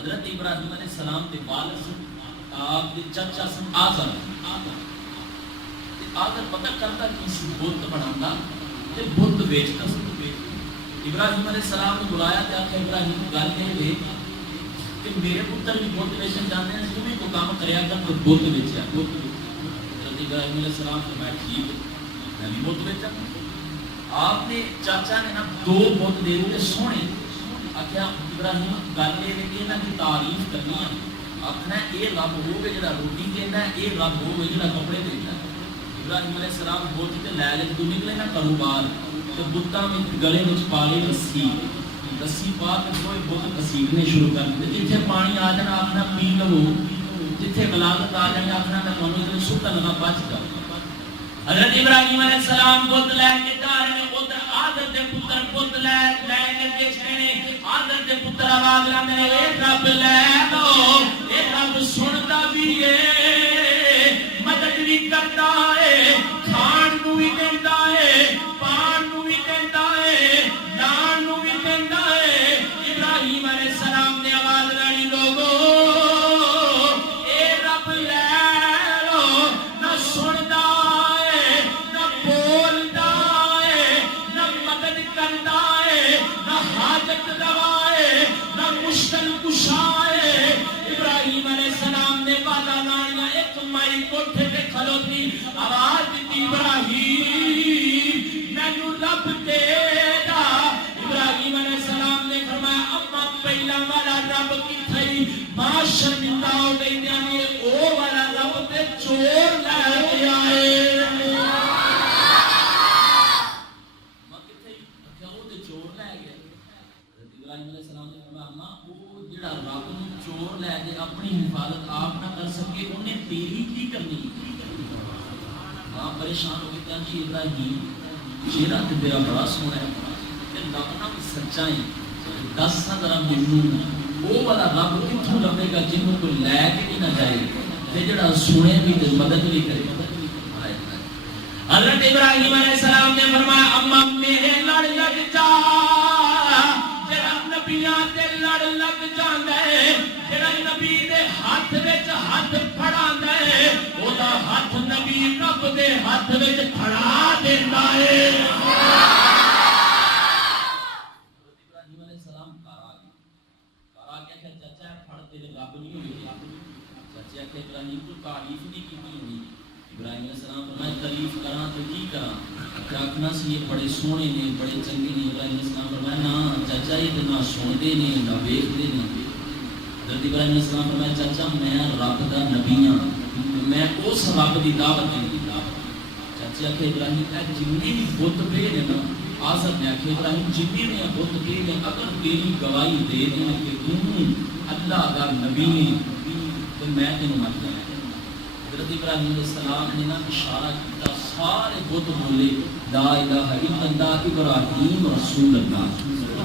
حضرت ابراہیم علیہ السلام کے والد آپ کے چچا سن آزر آزر پتہ کرتا کہ سی بت بنانا تے بت بیچتا سی ابراہیم علیہ السلام نے بلایا تے آخر ابراہیم گل کہے کہ میرے پتر بھی بت بیچن جانے ہیں تم بھی کوئی کام کریا کر تو بت بیچیا حضرت ابراہیم علیہ السلام نے میں ٹھیک میں بھی بت بیچا آپ نے چاچا نے نا 2 بت دے دیے سونے آخیا ابراہیم گل یہ نا کی تعریف کرنی ہے آخنا یہ رب ہوگا جڑا روٹی دینا ہے یہ رب ہوگا جڑا کپڑے دینا ہے ابراہیم علیہ السلام بت تے لے لے تو نکلے نا گھروں باہر تے بتاں میں گلے وچ پا لی رسی پا کے کوئی بت کسیڑنے شروع کر دتے جتھے پانی آ جانا آخنا پی لو جتھے غلاظت آ جائے آخنا میں تانوں ادھر سٹا لگا بچ جا حضرت ابراہیم علیہ السلام بت لے کے جا رہے ہیں ادھر آدر دے پتر بت لے کے بیچنے نے آدر دے پتر آواز لانے اے رب لے لو اے رب سنتا بھی ہے مدد بھی کرتا ہے کھان نو بھی دیندا ہے پان نو بھی دیندا ہے نان نو بھی دیندا ہے ابراہیم علیہ السلام نے آواز لانی لوگو اے رب لے لو نہ سندا ہے نہ بولدا ہے نہ مدد کردا ہے نہ حاجت روا ہے نہ مشکل کشا ہے ابراہیم علیہ السلام نے وعدہ لایا ایک مائی کوٹھے تے کھلوتی آواز دیتی ابراہیم مینوں رب دے دا ابراہیم علیہ السلام نے فرمایا اما پہلا والا رب کتھے ماں شرمندہ ہو گئی یعنی او والا رب تے چور لے کے آئے ماں کتھے کہ او تے چور لے گیا ابراہیم علیہ السلام نے فرمایا اما او جڑا رب نوں چور لے کے اپنی حفاظت آپ نہ کر سکے انہیں تیری کی کرنی ماں پریشان ہو گئی کہ جی ابراہیم چہرہ تے تیرا بڑا سونا ہے تے لبنا بھی سچا ہے دس ذرا مینوں او والا رب کتھوں لبے گا جنوں کوئی لے کے بھی نہ جائے تے جڑا سنے بھی تے مدد بھی کرے حضرت ابراہیم علیہ السلام نے فرمایا اما میرے لڑ لگ جا جڑا نبیاں تے لڑ لگ جاندا ہے جڑا نبی دے ہاتھ وچ ہاتھ پھڑاندا ہے او دا ہاتھ نبی رب دے ہاتھ وچ پھڑا دیندا ہے ابراہیم علیہ السلام کارا کہ چچا پھڑ تے رب نہیں ہوئی چچا کہ ابراہیم تو تعریف نہیں کیتی ہوئی ابراہیم علیہ السلام فرمایا تعریف کراں تے کی کراں آخنا سی یہ بڑے سونے نے بڑے چنگے نے ابراہیم علیہ السلام فرمایا نا چاچا یہ تو نہ سنتے نے نہ ویکھتے نے حضرت ابراہیم علیہ السلام فرمایا چاچا میں رب دا نبی ہاں میں اس رب دی دعوت نہیں چاچا کہ ابراہیم اے جننے بھی بت پہ نے نا آزر نے آخر ابراہیم جننے نے بت پہ نے اگر تیری گواہی دے دیں کہ تم اللہ دا نبی نے تو میں تینوں مت جانا حضرت ابراہیم علیہ السلام نے نا اشارہ کیا سارے بت بولے لا الہ الا اللہ ابراہیم رسول اللہ